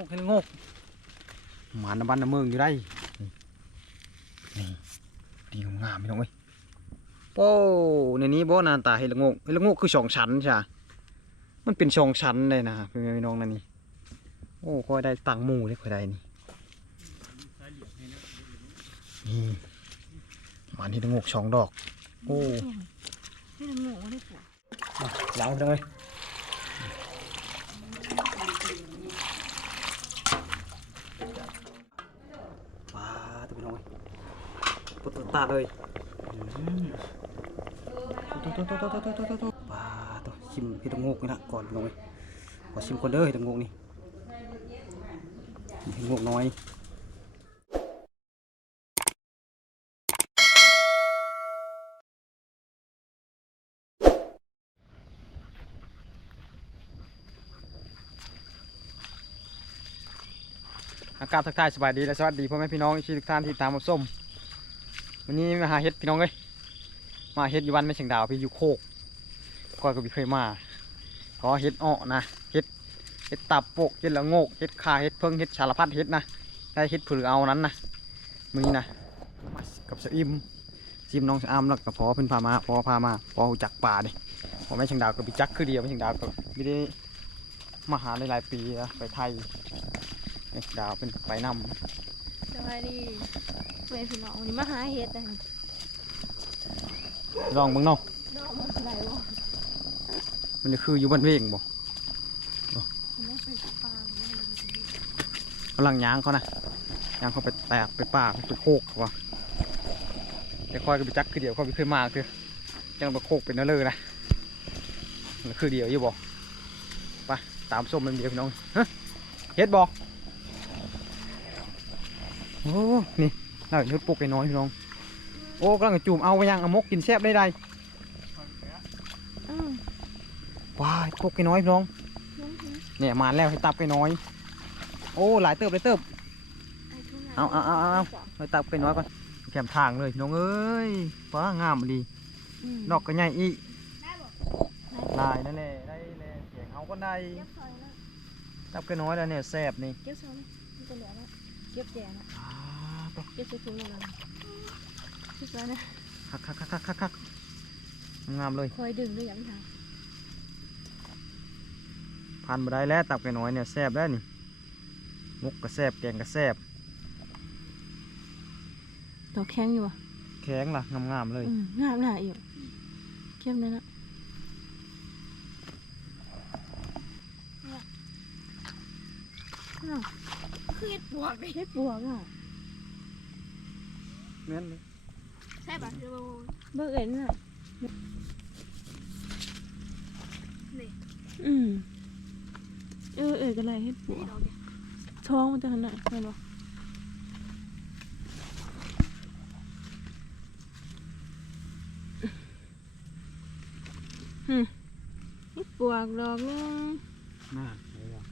งกเห็นงกหมาน้ำบ้านน้ำเมืองอยู่ได้นี่ดีงามๆพี่น้องเอ้ยโป้ในนี้บ่หนานตาเห็ดละโงกเห็ดละโงกคือสองชั้นใช่มันเป็นสองชั้นเลยนะพี่พี่น้องนั่นนี่โอ้ค่อยได้ตังค์หมู่เลยค่อยได้นี่นี่หมาเห็ดละโงกสองดอก โอ้ให้น้ำหมูได้ปวดล้างเลยว้าตัวพี่น้องเอ้ยปุ๊บ ตาเลยอืมตัวตัวตัวตัวตัวตัวตัวตัวว้าตัวชิมเห็ดงกนี่ละก่อนพี่องเอ้ยขอชิมก่อนเด้อเห็ดงกนี่เห็ดงกน้อยอากาศทักทายสบายดีและสวัสดีพ่อแม่พี่น้องที่ทุกท่านที่ตามมาส้ม วันนี้มาหาเห็ดพี่น้องเอ้ยมาเห็ดอยู่บ้านไม่เชียงดาวพี่อยู่โคกก็ก็ไม่เคยมาขอเห็ดอ้อนะเห็ดเห็ดตับโปกเห็ดละโงกเห็ดขาเห็ดเพิ่งเห็ดสารพัดเห็ดนะได้เห็ดผือเอานั้นนะมือนะกับสะอิมซิมน้องสะอามแล้วก็พอเพิ่นพามาพอพามาพอรู้จักป่าดิพอแม่เชียงดาวก็ไปจักคือเดียวแม่เชียงดาวก็ไม่ได้มาหาหลายๆปีนะไปไทยดาวเป็นไปนำสวัสดี เวพี่น้องวันนี้มาหาเห็ดนะลองเบิ่งเนาะน้องมันอะไรวะมันจะคืออยู่บ้านเวงบ่ไม่เคยปลาไม่เคยกำลังย่างเขานะย่างเขาไปแตกไปป่าไปโคกว่ะแต่คอยก็ไปจักคือเดียวเขาไปเคยมาคือจังไปโคกเป็นเนื้อเลยนะมันคือเดียวอยู่บ่ไปตามส้มมันเดียวพี่น้องเฮ็ดบ่โอ้นี่ น่าจะนุดปลุกไปน้อยพี่น้อง โอ้กำลังจะจูมเอาไปยังเอามกกินแซ่บได้ใดอืมว้ายปลุกไปน้อยพี่น้อง เนี่ยมาแล้วให้ตับไปน้อย โอ้หลายเติบหลายเติบ เอาเอาเอาเอาให้ตับไปน้อยก่อนแคมทางเลยพี่น้องเอ้ยว้างามดีนอกก็ใหญ่อีกลายนั่นแหละได้เลยเสียงเอาก็ได้เก็บซอยนะตับไปน้อยแล้วเนี่ยแซ่บนี่เก็บซอยนะมันจะเหลือนะเก็บแจนะอ่าต่อ เก็บใส่ถุงเลยเก็บซอยนะคักคักคักคักคักคักงามเลย คอยดึงด้วยยังไงผ่านมาได้แล้วตับไปน้อยเนี่ยแซ่บแล้วนี่มุกก็แซ่บแกงก็แซ่บดอกแข็งอยู่อะแข็งล่ะงามๆเลยงามหนาอยู่เก็บเลยนะคือเห็ดบวกเห็ดบวกอะ เน้นเลยใช่ป่ะเบอร์เอ็นอะอืมเออเออกันไรเฮ็ดปัวท้องมันจะขนาดไหนบ่ฮึเฮ็ดปวกดอกนึงน่าเลยอะ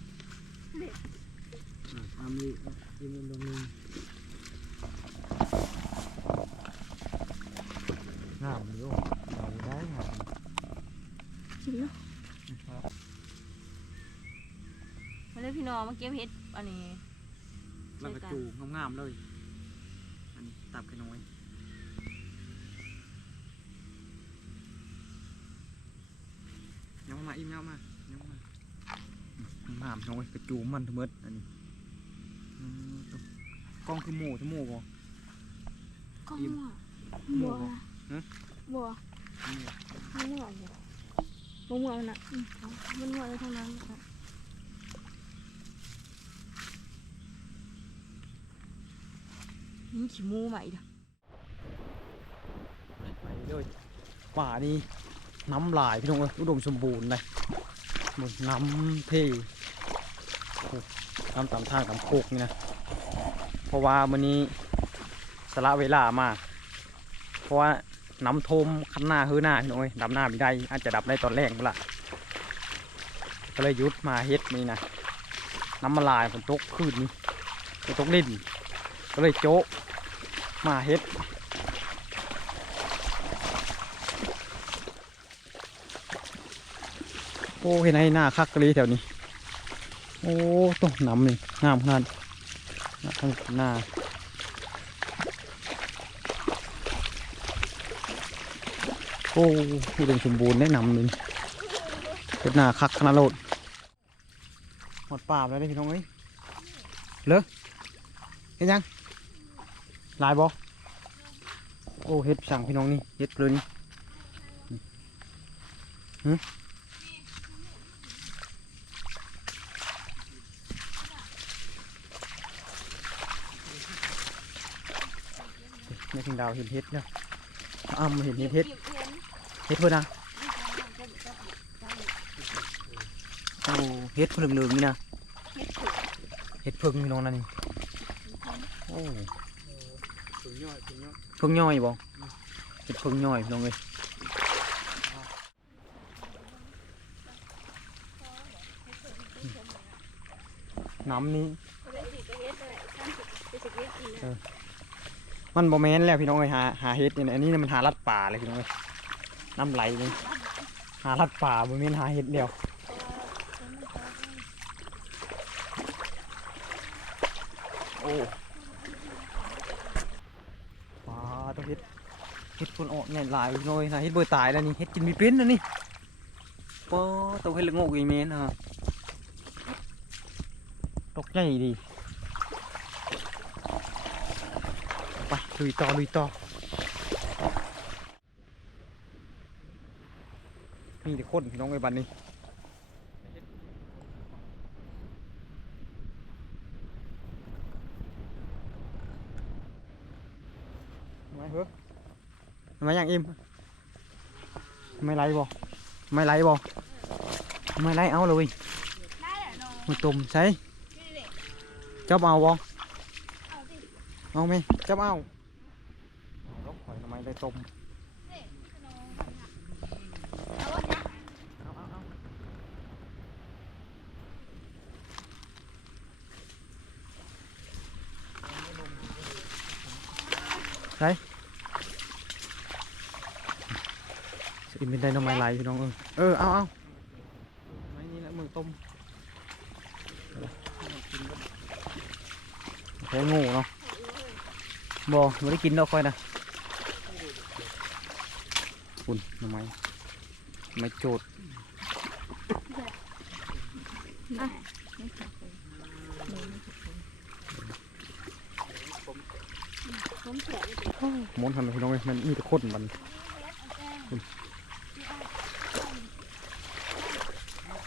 ทำดีกินลงนึงงามเลยโอ้เอาได้งาม กินเนาะ มาเลยพี่น้องมาเก็บเฮ็ดอันนี้แล้วก็จูงามๆเลย อันนี้ตับกันน้อยยังมาอิ่มยังมายังมางามน้อยกระจูมันทั้งหมดอันนี้อืมตัวกล้องคือหมูทั้งหมูบ่ก็อิ่มมั่วหมูบัวบ่ฮะบัวนี่ไม่มั่วบัวบัวมั่วมันน่ะอืมมันมั่วเลยเท่านั้นค่ะ นี่ขี้มูใหม่ดะไปเลยป่านี่น้ำลายพี่น้องเอ้ยอุดมสมบูรณ์เลยหมดน้ำเทโอ้น้ำตามทางตามโคกนี่นะเพราะว่ามันนี้สละเวลามาเพราะว่าน้ำทมคันหน้าฮือหน้าพี่น้องเอ้ยดับหน้าไม่ได้อาจจะดับได้ตอนแรกเมื่อละก็เลยหยุดมาเฮ็ดนี่นะน้ำมันลายฝนตกคืนนี้ฝนตกลิ้นก็เลยโจ๊ะ มาเฮ็ดโอ้เห็นไอ้หน้าคักกะลีแถวนี้ โอ้ตัวน้ำนี่งามขนาดหน้าทั้งหน้าโอ้อุดมสมบูรณ์แนะนำเลยเป็นหน้าคักขนาดโลดหมดป่าแล้วเด้พี่น้องเอ้ยเลอะเห็นยัง ลายบอโอ้เฮ็ดสั่งพี่น้องนี่เฮ็ดเลยนี่หึแม่ถึงดาวเห็นเฮ็ดแล้วอ้ำเห็นเฮ็ดเฮ็ดเฮ็ดเพื่อนนะโอ้เฮ็ดเพิ่งเหลืองๆนี่นะเฮ็ดเพิ่งพี่น้องนั่นนี่โอ้ งย่อยถึงย่อยเพิ่งย่อยบ่เฮ็ดเพิ่งย่อยพี่น้องเอ้ยน้ำนี้มันบ่แม่นแล้วพี่น้องเอ้ยหาหาเฮ็ดนี่นะอันนี้น่ะมันหาลัดป่าเลยพี่น้องเอ้ยน้ำไหลนี่หาลัดป่าบ่แม่นหาเฮ็ดเดียวโอ้ว้าต้องเฮ็ด เฮ็ดคนออกเนี่ยหลายน้องเอ้ยนะเฮ็ดเบื่อตายแล้วนี่เฮ็ดกินมีเป็นแล้วนี่ป้อตกเฮ็ดละโงกอีเมนฮะตกใหญ่ดีไปลุยต่อลุยต่อมีแต่คนพี่น้องไอ้บันนี่ไม่เหรอ ไม่อย่างอิ่มไม่ไรบ่ไม่ไรบ่ไม่ไรเอาเลยมันตุ่มใช่เจ้าเอาบ่ เอาไหมจับเอาลกหอยทำไมได้ต้มเอาเอาเอาไรสิ เป็นได้น้ำไม้ไหลพี่น้องเออเออเอาเอาไม้นี่แหละมือต้มแค่งูเนาะบ่ไม่ได้กินดอกค่อยนะคุณทำไมทำไมโจดหมอนทำไมพี่น้องเอ้ยมันมีแต่คนมันคุณ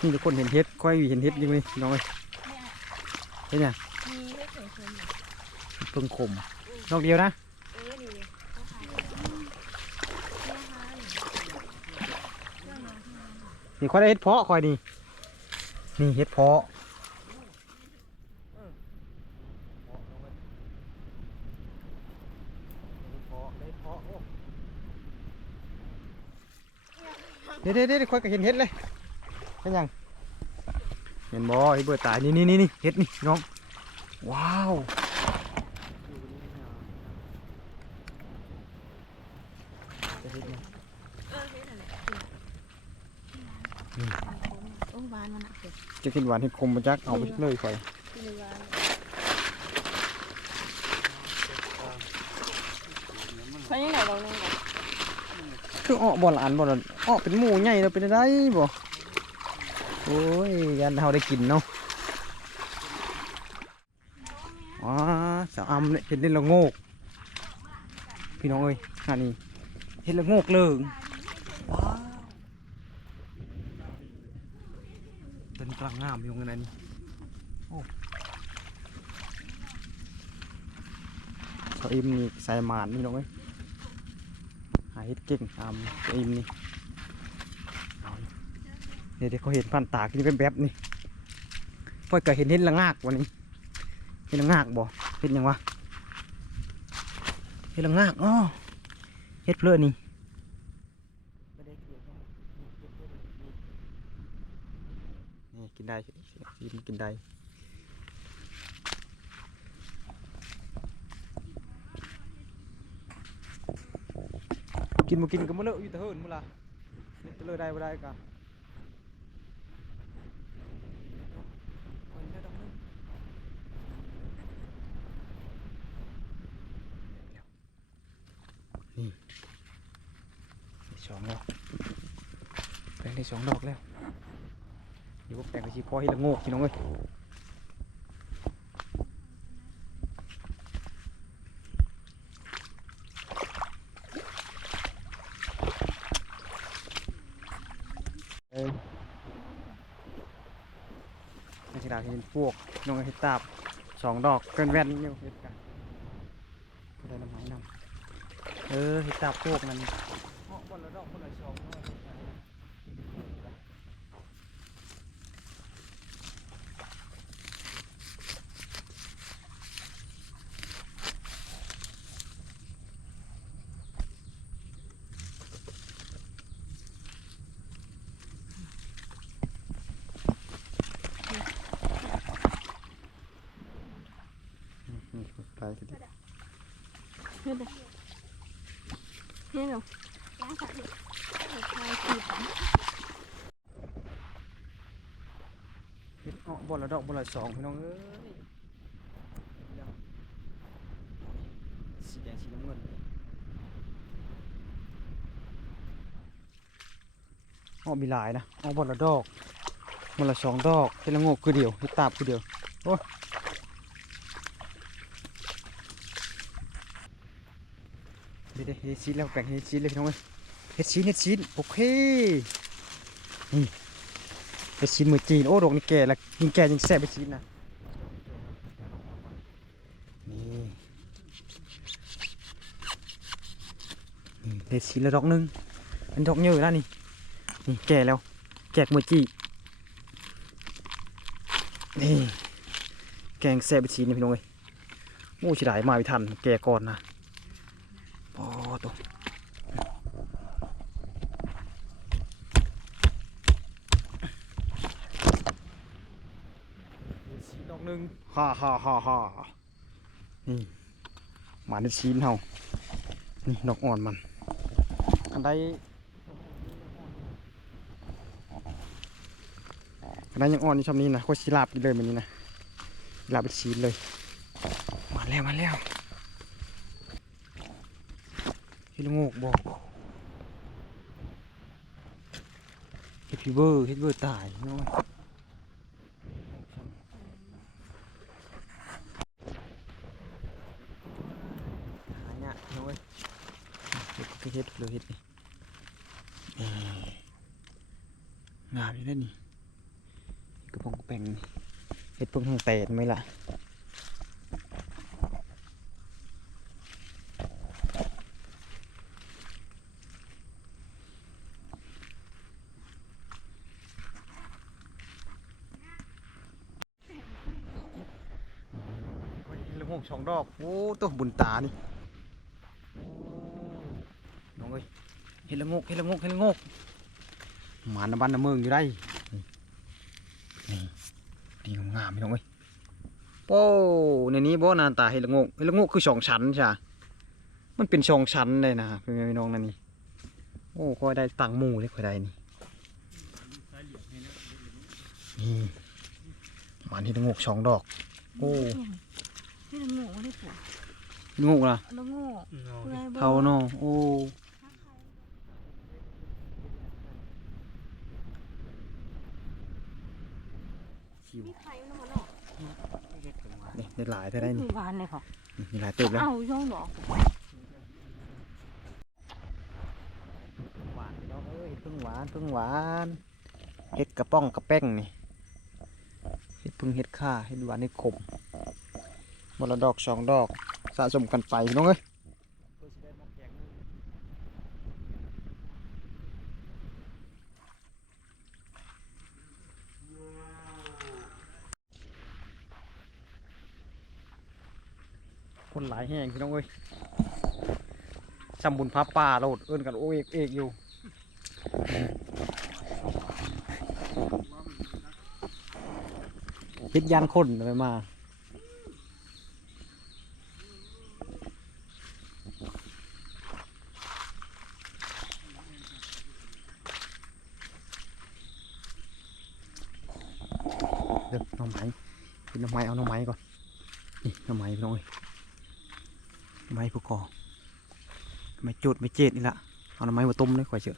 นี่แต่คนเห็นเฮ็ดค่อยเห็นเฮ็ดยังไงพี่น้องเอ้ยเห็นยังเพิ่งขมนอกเดียวนะนี่ค่อยได้เฮ็ดเพาะค่อยนี่นี่เฮ็ดเพาะเดี๋ยวเดี๋ยวเดี๋ยวค่อยก็เห็นเฮ็ดเลย เห็นยังเห็นบ่ไอ้เบื่อตายนี่นี่นี่นี่เฮ็ดนี่น้องว้าวจะเฮ็ดยังโอ้บานมันอะเกิดจะกินหวานเห็ดคมมาจักเอาไปเลยค่อยที่ในบานเพราะยังไงเราเนี่ยคืออ้อบ่หลานบ่หลานอ้อเป็นหมูใหญ่เราเป็นได้บ่โอ้ยยันเฮาได้กินเนาะว้าสาวอำเนี่ยเห็นเล่นละโงก พี่น้องเอ้ยอันนี้เห็นละโงกเลิงว้าวเป็นกลางงามอยู่กันนั้นโอ้เขาอิมนี่ใส่หมานพี่น้องเอ้ยหาเห็ดเก่งตามตัวอิมนี่ เดี๋ยวเดี๋ยวเขาเห็นพันตาที่เป็นแบบนี่พ่อยก็เห็นเห็ดละงากวันนี้ เห็ดละงากบ่เห็ดยังวะเห็ดละงากอ๋อเห็ดเพลินนี่นี่กินได้อิมกินได้กินบ่กินก็มาเลอะอยู่แต่เฮิรนมื้อล่ะเฮ็ดไปเลยได้บ่ได้กะ สองดอกแปลงได้ สองดอกแล้วเดี๋ยวกแปลงไปชีพอให้ละโงกพี่น้องเอ้ยเอ้ยในกระดาเห็นพวกน้องเห็ดตาบสองดอกเกินแว่นอยู่เห็ดกันได้น้ำไม้นำเออเห็ดตาบพวกนั้นคนละดอกคนละสองตายทีเดียว เฮ็ดเลยเฮ็ดเหรอ ล้างสาดิ ทายขีด เฮ็ดเอาบอ ละดอกบอละสองพี่น้องเอ้ยสีแดงสีน้ำเงินเอามีหลายนะเอาบอลละดอกบอละสองดอกเป็นละงกคือเดียวเฮ็ดตาบคือเดียวโอ้ยเดี๋ยวเฮ็ดชีสแล้วแบ่งเฮ็ดชีสเลยพี่น้องเอ้ยเฮ็ดชีสเฮ็ดชีสโอเคนี่ ไปชิ้นมือจีน โอ้ดอกนี่แก่แล้วยิ่งแก่ยิ่งแซ่บไปชิ้นนะนี่นี่ได้ชิ้นละดอกหนึงอันดอกเยอะแล้วนี่ นี่แก่แล้วแกกมือจีนี่แกงแซ่บไปชิ้นนะพี่น้องเอ้ยโอ้ชิได้มาไม่ทัน แก่ก่อนนะปอตัว ชี นดอกหนึ่งฮ่าฮ่าฮ่าฮ่านี่หมาในชีนเฮานี่ดอกอ่อนมัน อันใดอันใดยังอ่อนอยู่ช่ำนี้นะโคตรชีลาบกินเลยมันนี้นะลาบเป็นชีนเลย มาแล้วมาแล้วเฮ็ดละโงกบอกเฮ็ดพีเบอร์เฮ็ดเบอร์ตายเน้อย หาเนี่ยน้อยเฮ็ดก็เฮ็ดเลยเฮ็ดนี่นี่ งามอยู่แล้วนี่กระปองกระแปงนี่เฮ็ดเพิ่งทางแตนไหมล่ะโอ้ยละงกสองดอกโอ้ตัวบุญตานี่น้องเอ้ยเห็ดละโงกเห็ดละโงกเห็ดละโงก หมาน้ำบ้านน้ำเมืองอยู่ได้นี่นี่ดีงามๆพี่น้องเอ้ยโป้ในนี้บ่หนาตาเห็ดละโงกเห็ดละโงกคือสองชั้นใช่มันเป็นสองชั้นเลยนะเป็นไงพี่น้องนั่นนี่โอ้ค่อยได้ตังค์หมูเลยค่อยได้นี่นี่หมาเห็ดละโงกสองดอก โอ้ให้ละโง่ได้ผัวเห็ดละโงกล่ะละโง่เนาะเพื่อให้บ่เท่าเนาะโอ้ คิวมีไข่มันมาเนาะนี่ได้หลายเท่าได้นี่หวานเลยค่ะนี่มีหลายเติบแล้วเอ้าย่องดอกหวานน้องเอ้ยเพิ่งหวานเพิ่งหวานเฮ็ดกระป้องกระแป้งนี่เฮ็ดพึ่งเฮ็ดข้าเฮ็ดหวานเฮ็ดขมบละดอกสองดอกสะสมกันไปพี่น้องเอ้ย คนหลายแห้งพี่น้องเอ้ยชำบุญพระป่าโลดเอิ้นกันโอเอกเอกอยู่พิษยานคนไปมา เดี๋ยวหน้องไม้เป็นหน้องไม้เอาหน้องไม้ก่อน นี่หน้องไม้ พี่น้องเอ้ยหน้องไม้ผู้กอหน้องไม้จุดไม่เจ็ดนี่ละเอาหน่อไม้มาต้มเลยข่อยเชื่อ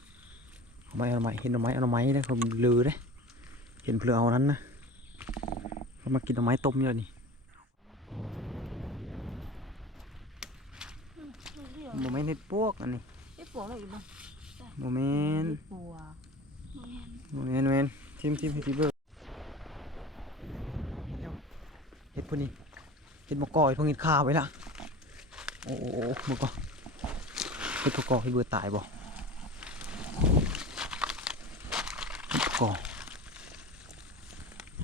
เอาไม้เอาหน่อไม้เห็นหน่อไม้เอาหน่อไม้นะเขาลือเด้เห็นเพื่อเอานั้นนะเขามากินหน่อไม้ต้มเยอะนี่โมเมนต์เห็ดปวกอันนี้ไอ้ปวกอะไรอีกบ้างโมเมนต์ปวกโมเมนต์โมเมนต์ทิมทิมทิมเบอร์เห็ดพวกนี้เห็ดมะกอกเพิ่งเห็ดข้าวไว้ละโอ้โหมะกอก เห็ดมะกอกให้เบื่อตายบ่เห็ดมะกอก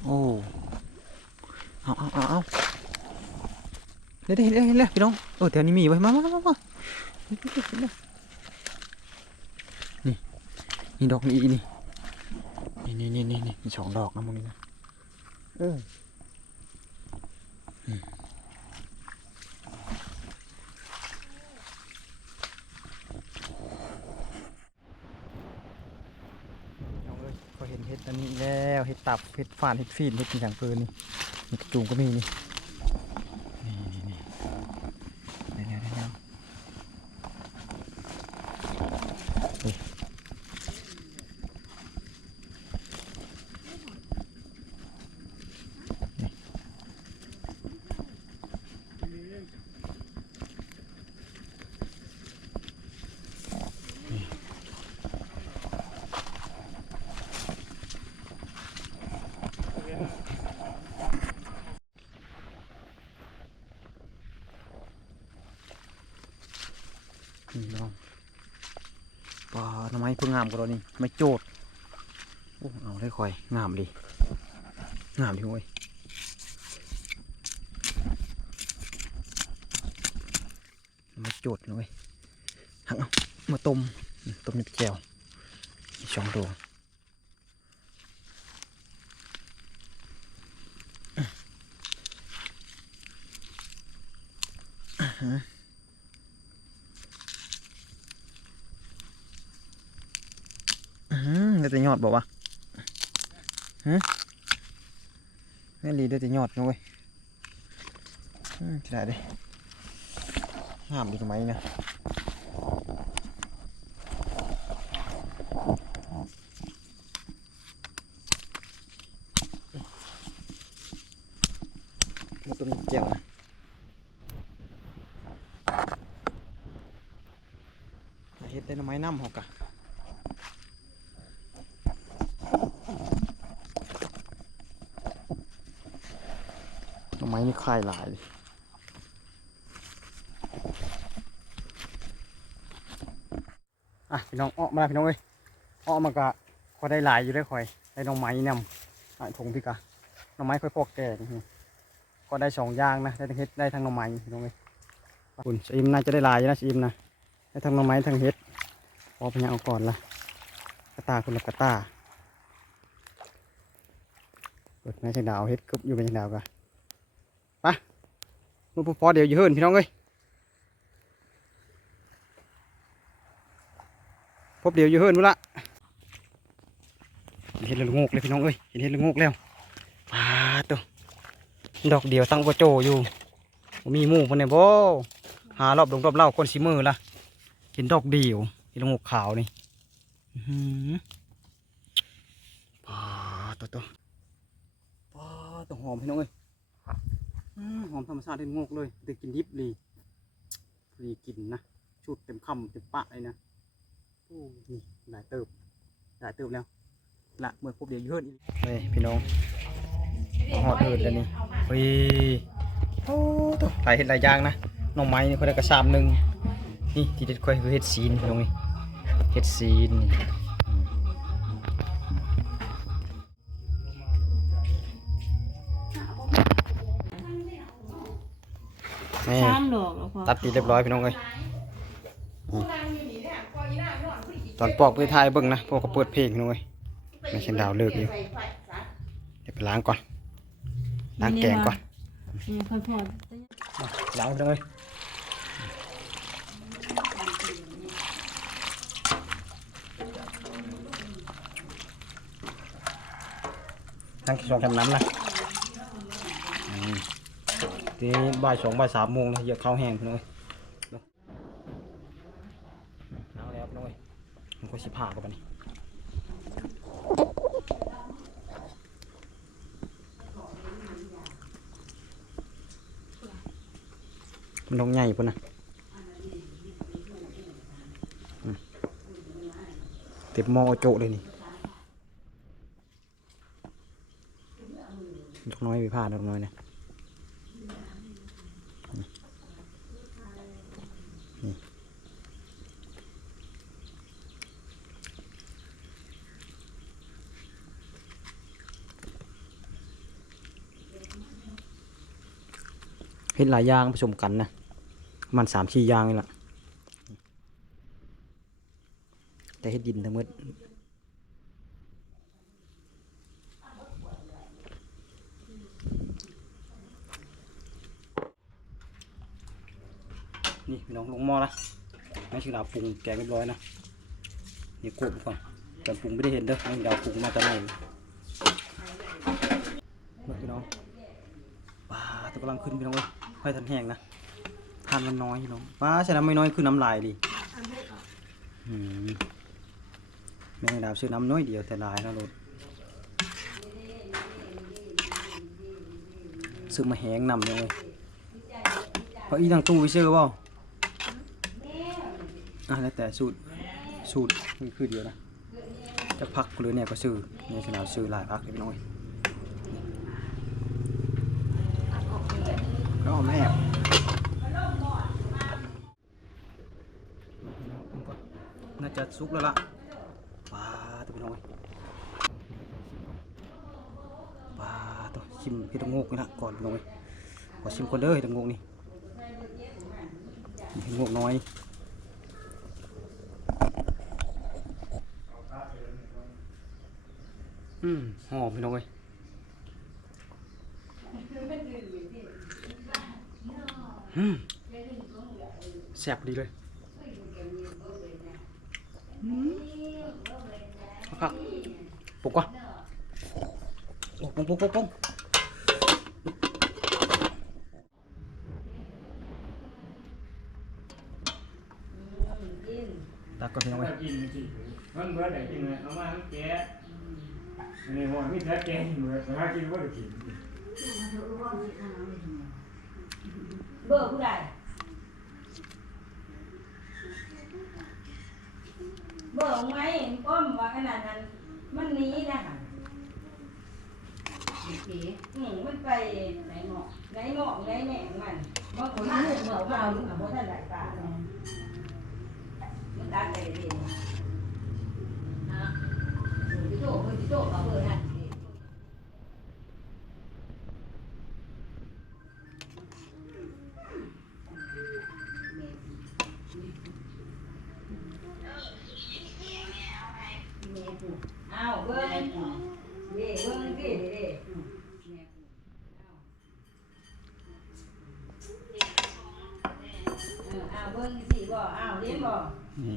โอ้เอาเอาเอาเอาเดี๋ยวเดี๋ยวเดี๋ยวเล้วพี่น้องเออแถวนี้มีไว้มามามามานี่นี่ดอกนี้นี่นี่นี่นี่นี่สองดอกนะมึงนี่นะเอออืมเอาเลยก็เห็นเห็ดอันนี้แล้วเห็ด ตับเห็ดฝานเห็ดฟีนเห็ดอย่างเพื่นนี่มีกระจุงก็มีนี่นี่นี่เดี๋ยวเดี๋ยวเดี๋ยวเดี๋ยวนี่ นี่น้องปลาทำไมเพิ่งงามกว่าเรานี่ไม่โจดโอ้เอาได้คอยงามดิงามดิโว้ยไม่โจดนะเว้ยหักเอามาต้มต้มในแก้วอีกสองดวงฮะ อืมได้ แต่ยอดบอกว่าฮะแม่ลีได้แต่ยอดนะเว้ยจะได้ดิห้ามดีทำไมนะมาต้มเจียวนะเฮ็ดได้หน่อไม้น้ำหอกอะ หน่อไม้นี่คลายหลายอะพี่น้องอ้อมาพี่น้องเอ้ยอ้อมากะพอได้หลายอยู่ได้คอยได้หน่อไม้นำอะถุงพี่กะหน่อไม้ค่อยพอกแก่นี่ก็ได้สองอย่างนะได้ทั้งเฮ็ดได้ทั้งหน่อไม้พี่น้องเอ้ยขอบคุณสอิมน่าจะได้หลายนะสอิมนะได้ทั้งหน่อไม้ทั้งเฮ็ดพอพยังเอาก่อนละกระตาคนละกระตาเปิดแม่ชังดาวเฮ็ดกึบอยู่แม่ชังดาวกะมันพอเดี๋ยวอยู่เฮินพี่น้องเอ้ยพบเดี๋ยวอยู่เฮินพุ่นละเห็นเห็ดละงกเลยพี่น้องเอ้ยเห็นเห็ดละงกแล้วปาตัวดอกเดียวตั้งโปโจอยู่ มีหมู่คนเนี่ยบ่หารอบดงรอบเล่าคนสีมือละเห็นดอกเดียวเห็นละงกขาวนี่อื้อหือปาตัวตัวปาตัวหอมพี่น้องเอ้ย หอมธรรมชาติเด่นงกเลยแต่กินดิบดีดีกินนะชุดเต็มคำเต็มปะเลยนะโอ้นี่หลายเติบหลายเติบแล้วละเมื่อพบเดี๋ยวอยืดเฮ้ยพี่น้องหอดเอิดแล้วนี่เฮ้ยโอ้ตัวหลายเห็ดหลายอย่างนะหน่อไม้นี่เขาได้กระซามหนึ่งนี่ที่เด็ดค่อยคือเห็ดซีนพี่น้องนี่เห็ดซีนนี่ นี่สามดอกแล้วพอตัดตีเรียบร้อยพี่น้องเอ้ยอืมตอนปอกไปทายเบิ่งนะพวกก็เปิดเพลงพี่น้องเอ้ยไม่ใช่ดาวเลิกอยู่เดี๋ยวไปล้างก่อนล้างแกงก่อนนี่ค่อยพอล้างพี่น้องเอ้ยตั้งกี่สองทำน้ำนะอืม ทีนี้บ่ายสองบ่ายสามโมงนะเยอะข้าวแห้งพี่น้องเอ้ยเอาแล้วพี่น้องเอ้ยสิผ่ากับมันนี่มันลงใหญ่ปุ่นนะเต็มหม้อโจเลยนี่น้อยไปผ่าดอกน้อยเนี่ย เห็ดหลายอย่างผสมกันนะมันสามสี่อย่างนี่แหละแต่เห็ดดินทั้งหมดนี่พี่น้องลงหม้อละแม่ชิงดาวปรุงแกงเรียบร้อยนะนี่กบก่อนแต่ปรุงไม่ได้เห็นเด้อแม่ดาวปรุงมาจากไหนพี่น้องปลาแตะกำลังขึ้นพี่น้องเอ้ย ค่อยทันแห้งนะทานมันน้อยพี่น้องปลาใช่น้ำไม่น้อยคือน้ำลายดิอืมแม่งดาวซื้อน้ำน้อยเดียวแต่ลายนะรถซื้อมาแห้งนำเลยเพราะอีทางตู้วิเชอร์เปล่าอะแล้วแต่สูตรสูตรคือเดียวนะจะพักหรือเนี่ยก็ซื้อเนี่ยขนาดซื้อหลายพักเลยพี่น้องเอ้ย ก็แม่น่าจะ สุกแล้วล่ะปลาตัวพี่น้อยปลาตัวชิมเห็ดงกนี่ละก่อนพี่น้อยขอชิมคนเด้อเห็ดงกนี่เห็ดงกน้อยอืมหอมพี่น้อยอืมแซ่บดีเลย อืมเอาผักปลุกก่อนปลุกปลุกปลุกปลุกปลุกตักก่อนพี่ น้องเอาเว้ยกินสิมันเบื่อได้กินเลยเอามาให้แกะอันนี้ว่ามีแต่แกะอยู่เลยแต่ว่ากินบ่ได้กินเบอร์ผู้ใดเบอร์ของไงก้มว่าขนาดนั้น มันหนี้นะค่ะอืมมันไปไหนหมอกไหนหมอกไหนแหน่งมันบางคนมันเหมือนเราอยู่กับพ่ท่านหลายตาเนาะมันตัดไปเองฮะพี่โจ้พี่โจ้เขาเบอร์นั่นสิ อ้าวเบิ้งเด้เบิ้งดิเด้เอออ้าวเบิ้งสิบ่อ้าวเลี้ยงบ่ นี่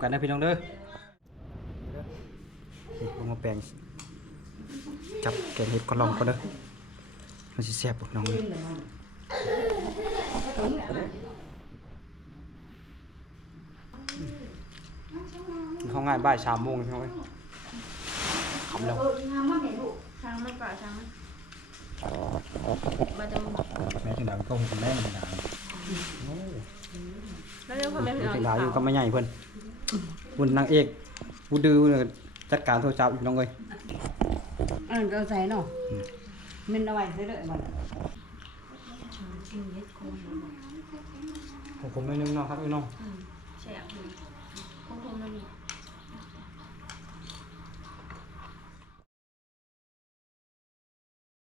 มากินกันนะพี่น้องเด้อนี่ผมมาแปลงจับแกงเห็ดก่อนลองก่อนเด้อมันสิแซ่บบ่พี่น้องเลยกินข้าวง่ายบ่ายสามโมงพี่น้องเอ้ยขำแล้วเออทำมาให้ลูกช้างไม่ป่าช้างมาจะแม่ถึงดาวก็คงเป็นแม่มันดาวแล้วเรื่องความเป็นพี่น้องถึงดาวอยู่ก็ไม่ใหญ่เพิ่น คุณนางเอกผู้ดื้อเนี่ยจัดการโทรศัพท์อีกน้องเอ้ยอันก็ใส่เนาะมันเอาไว้ใส่เลยบ่ผมผมไม่นึงเนาะครับพี่น้อง แฉะคงคงมันมี